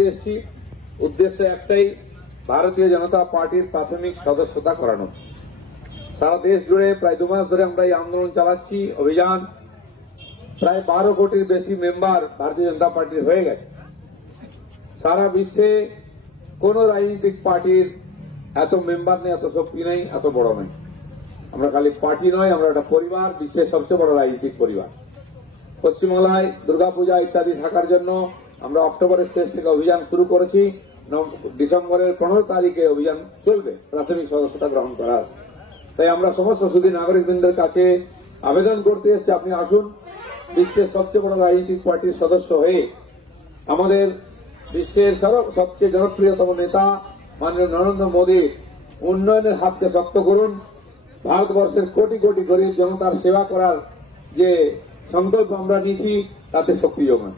এসেছি উদ্দেশ্য একটাই, ভারতীয় জনতা পার্টির প্রাথমিক সদস্যতা করানো। সারা দেশ জুড়ে প্রায় 2 মাস ধরে আমরা এই আন্দোলন চালাচ্ছি, অভিযান। প্রায় 12 কোটির বেশি মেম্বার ভারতীয় জনতা পার্টির হয়ে গেছে। সারা বিশ্বে কোন রাজনৈতিক পার্টির এত মেম্বার নেই, এত শক্তি নেই, এত বড় নেই। আমরা খালি পার্টি নয়, আমরা একটা পরিবার, বিশ্বের সবচেয়ে বড় রাজনৈতিক পরিবার। পশ্চিমবাংলায় দুর্গাপূজা ইত্যাদি থাকার জন্য আমরা অক্টোবরের শেষ থেকে অভিযান শুরু করেছি। ডিসেম্বরের 15 তারিখে অভিযান চলবে প্রাথমিক সদস্যতা গ্রহণ করার। তাই আমরা সমস্ত সুধী নাগরিকবৃন্দের কাছে আবেদন করতে এসেছি, আপনি আসুন, বিশ্বের সবচেয়ে বড় রাজনৈতিক পার্টির সদস্য হয়ে আমাদের বিশ্বের সবচেয়ে জনপ্রিয়তম নেতা মাননীয় নরেন্দ্র মোদীর উন্নয়নের হাতকে শক্ত করুন। ভারতবর্ষের কোটি কোটি গরিব জনতার সেবা করার যে সংকল্প আমরা নিয়েছি তাতে সক্রিয় হন।